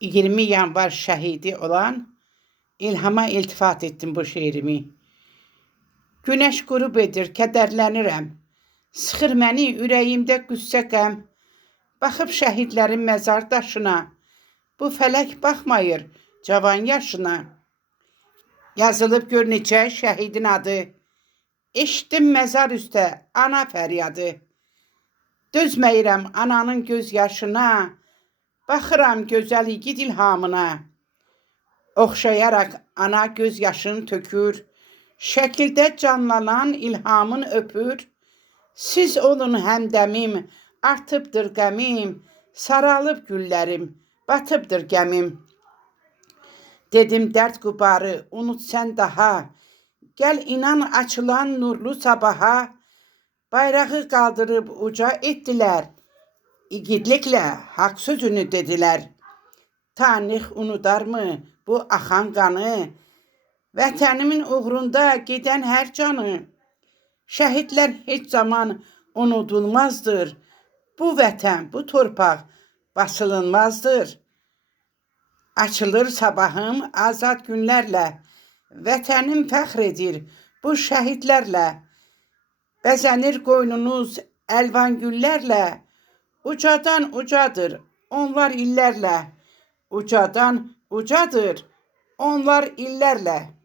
20 yanvar şəhidi olan İlhama iltifat etdim bu şeirimi. Günəş qürub edir, kədərlənirəm. Sıxır məni ürəyimdə qüssə qəm. Baxıb şəhidlərin məzar daşına. Bu fələk baxmayır cavan yaşına. Yazılıb gör neçə şəhidin adı. Eşitdim məzar üstə ana fəryadı. Dözməyirəm ananın göz yaşına. Baxıram gözəl igid ilhamına. Oxşayaraq ana göz yaşını tökür. Şəkildə canlanan ilhamın öpür. Siz olun həmdəmim, artıbdır qəmim. Saralıb güllərim, batıbdır gəmim. Dedim dərd qubarı, unut sən daha. Gəl inan açılan nurlu sabaha. Bayrağı qaldırıb uca etdilər. İgidliklə haqq sözünü dedilər. Tarix unudarmı bu axan qanı? Vətənimin uğrunda gedən hər canı. Şəhidlər heç zaman unudulmazdır. Bu vətən, bu torpaq basılınmazdır. Açılır sabahım azad günlərlə. Vətənim fəxr edir bu şəhidlərlə. Bəzənir qoynunuz əlvan güllərlə. Ucadan ucadır onlar illərlə. Ucadan ucadır onlar illərlə.